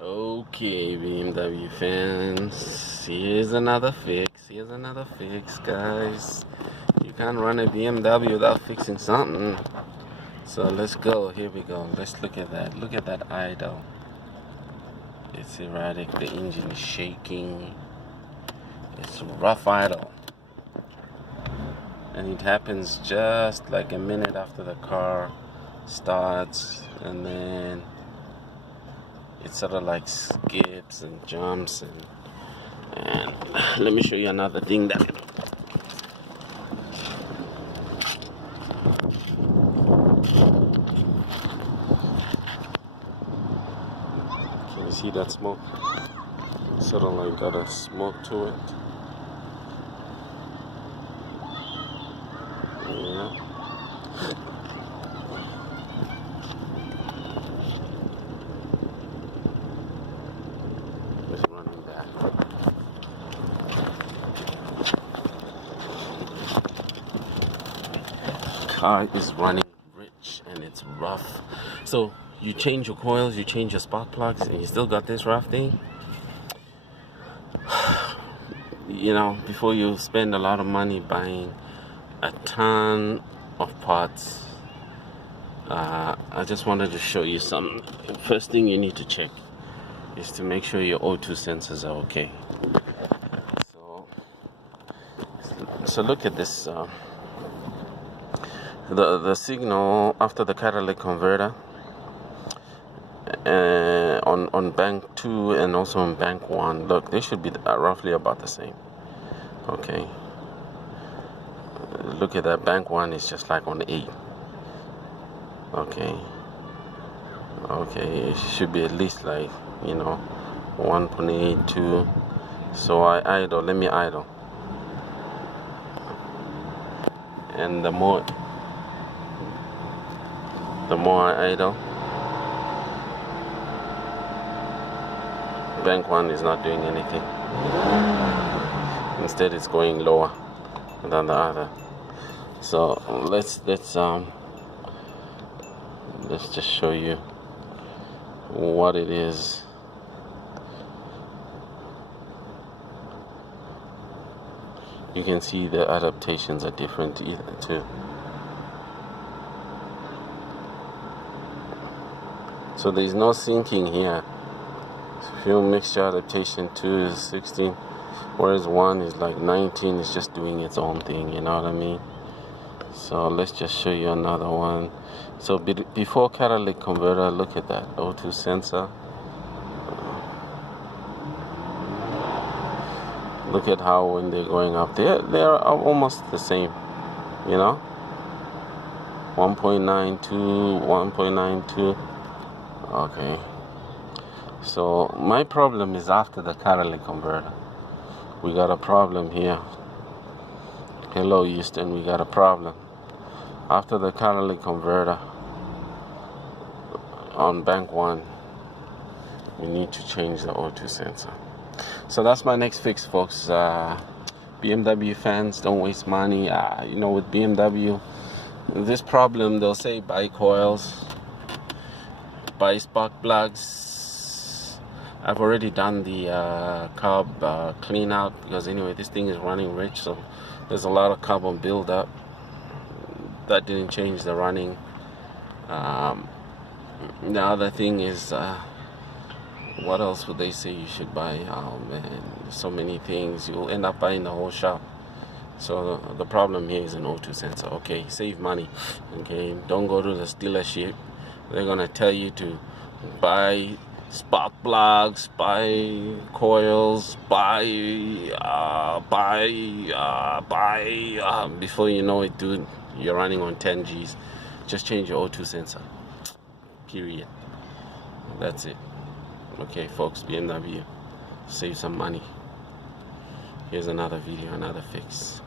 Okay, BMW fans, here's another fix, guys. You can't run a BMW without fixing something. So let's go, here we go. Let's look at that idle. It's erratic, the engine is shaking. It's rough idle. And it happens just like a minute after the car starts, and then it sort of like skips and jumps and let me show you another thing that can you see that smoke? It's sort of like got a smoke to it. Yeah. It's running back. Car is running rich and it's rough. So you change your coils, you change your spark plugs, and you still got this rough thing. You know, before you spend a lot of money buying a ton of parts, I just wanted to show you something. First thing you need to check is to make sure your O2 sensors are okay. So look at this. The signal after the catalytic converter on bank 2 and also on bank 1, look, they should be roughly about the same. Okay, look at that. Bank 1 is just like on 8. Okay, it should be at least like, 1.82. So I idle. Let me idle. And the more I idle, bank 1 is not doing anything. Instead, it's going lower than the other. So let's just show you what it is. You can see the adaptations are different too. So there's no syncing here. Fuel mixture adaptation 2 is 16, whereas 1 is like 19. It's just doing its own thing, you know what I mean? So let's just show you another one. So before catalytic converter, look at that O2 sensor. Look at how when they're going up, they're almost the same, 1.92, 1.92. Okay. So my problem is after the catalytic converter. We got a problem here. Hello, Houston, we got a problem. After the catalytic converter on bank 1, we need to change the O2 sensor. So that's my next fix, folks. BMW fans, don't waste money. With BMW, this problem, they'll say buy coils, buy spark plugs. I've already done the carb clean out, because anyway, this thing is running rich, so there's a lot of carbon buildup. That didn't change the running. The other thing is, what else would they say you should buy? Oh man, so many things. You'll end up buying the whole shop. So the problem here is an O2 sensor. Okay, save money. Okay, don't go to the dealership. They're gonna tell you to buy spark plugs, buy coils, buy. Before you know it, dude, you're running on 10 Gs. Just change your O2 sensor. Period. That's it. Okay, folks, BMW, save some money. Here's another video, another fix.